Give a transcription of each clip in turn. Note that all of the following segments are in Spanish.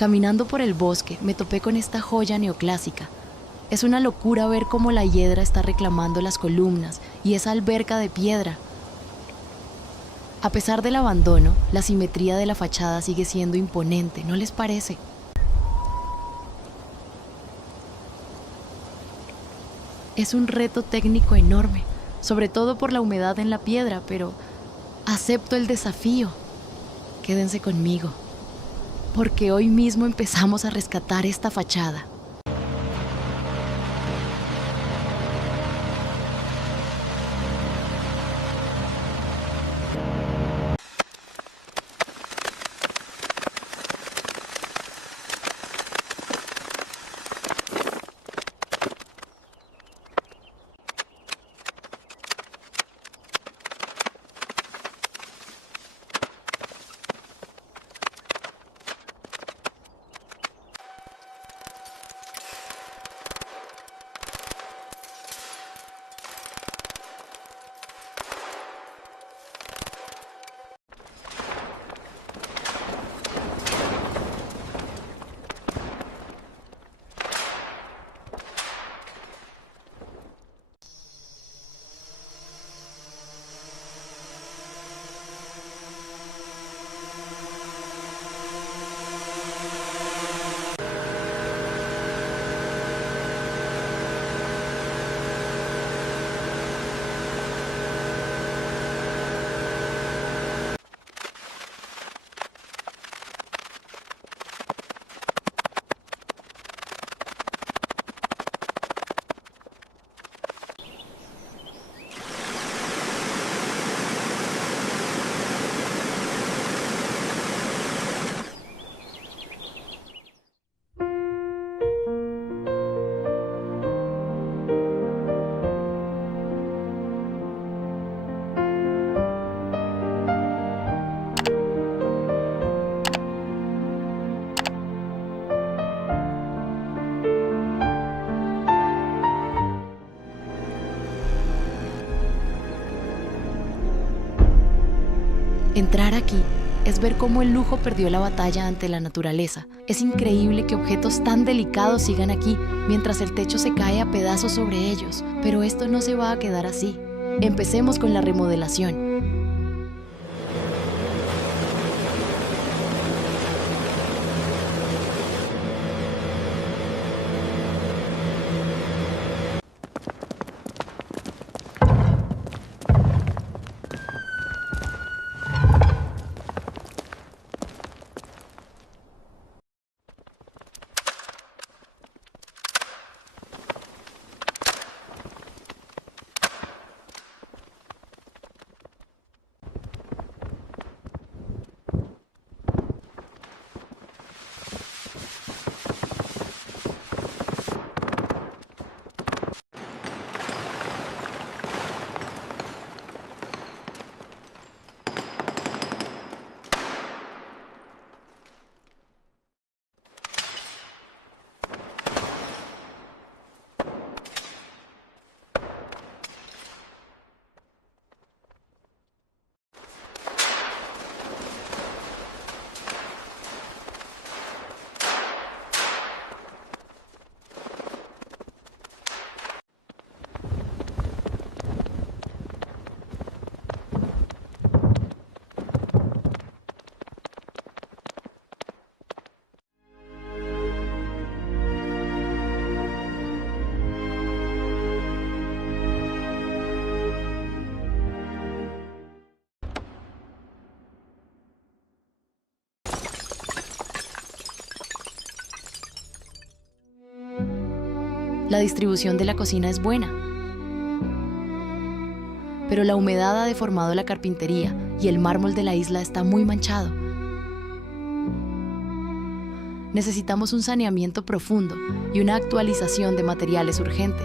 Caminando por el bosque, me topé con esta joya neoclásica. Es una locura ver cómo la hiedra está reclamando las columnas y esa alberca de piedra. A pesar del abandono, la simetría de la fachada sigue siendo imponente, ¿no les parece? Es un reto técnico enorme, sobre todo por la humedad en la piedra, pero acepto el desafío. Quédense conmigo, porque hoy mismo empezamos a rescatar esta fachada. Entrar aquí es ver cómo el lujo perdió la batalla ante la naturaleza. Es increíble que objetos tan delicados sigan aquí, mientras el techo se cae a pedazos sobre ellos. Pero esto no se va a quedar así. Empecemos con la remodelación. La distribución de la cocina es buena, pero la humedad ha deformado la carpintería y el mármol de la isla está muy manchado. Necesitamos un saneamiento profundo y una actualización de materiales urgente.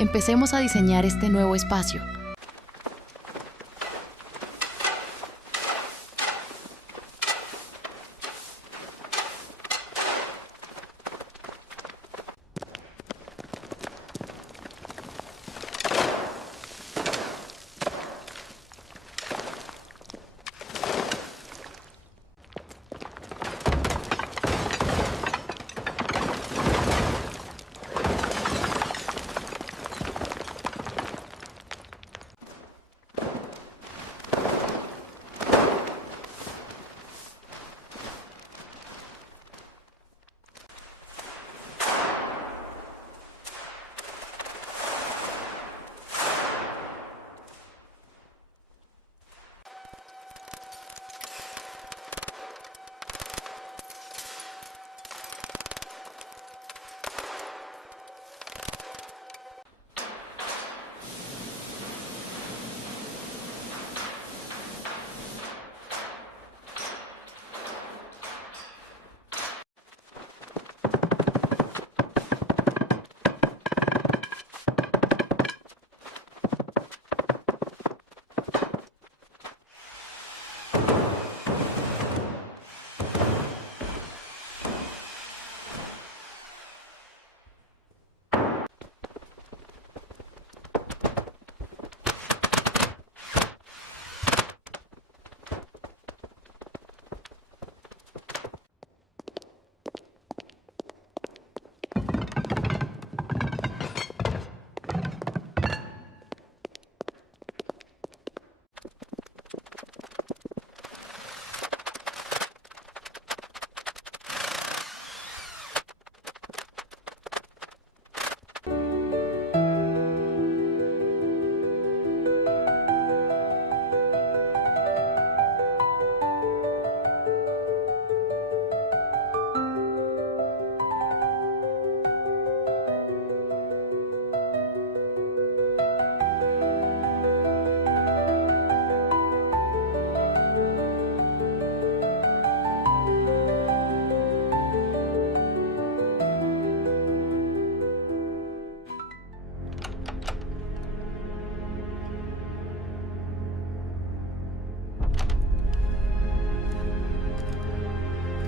Empecemos a diseñar este nuevo espacio.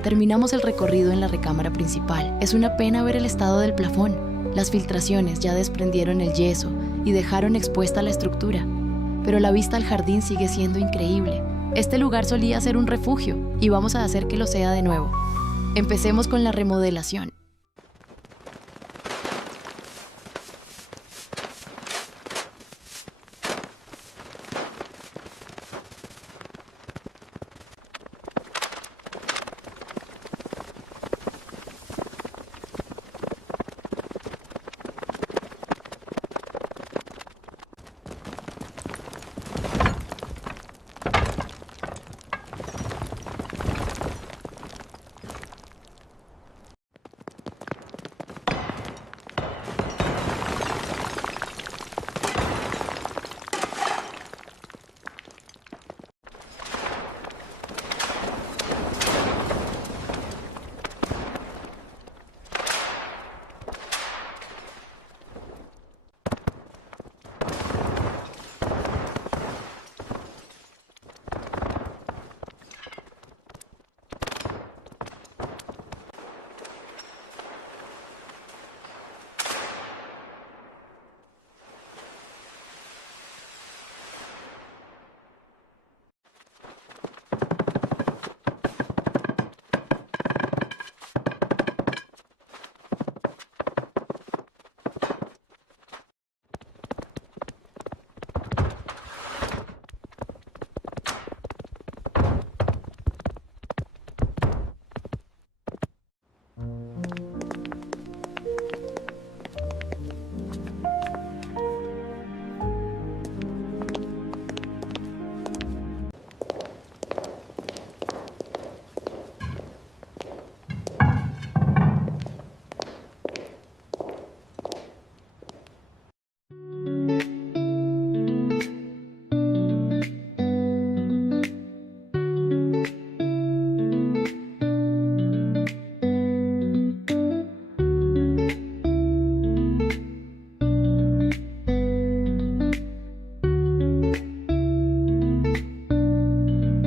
Terminamos el recorrido en la recámara principal. Es una pena ver el estado del plafón. Las filtraciones ya desprendieron el yeso y dejaron expuesta la estructura. Pero la vista al jardín sigue siendo increíble. Este lugar solía ser un refugio y vamos a hacer que lo sea de nuevo. Empecemos con la remodelación.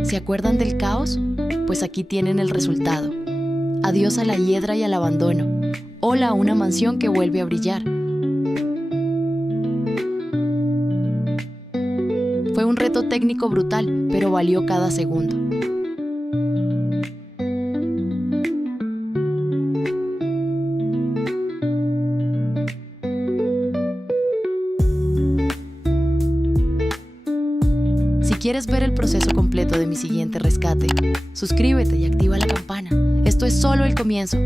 ¿Se acuerdan del caos? Pues aquí tienen el resultado. Adiós a la hiedra y al abandono. Hola a una mansión que vuelve a brillar. Fue un reto técnico brutal, pero valió cada segundo. Si quieres ver el proceso completo de mi siguiente rescate, suscríbete y activa la campana. Esto es solo el comienzo.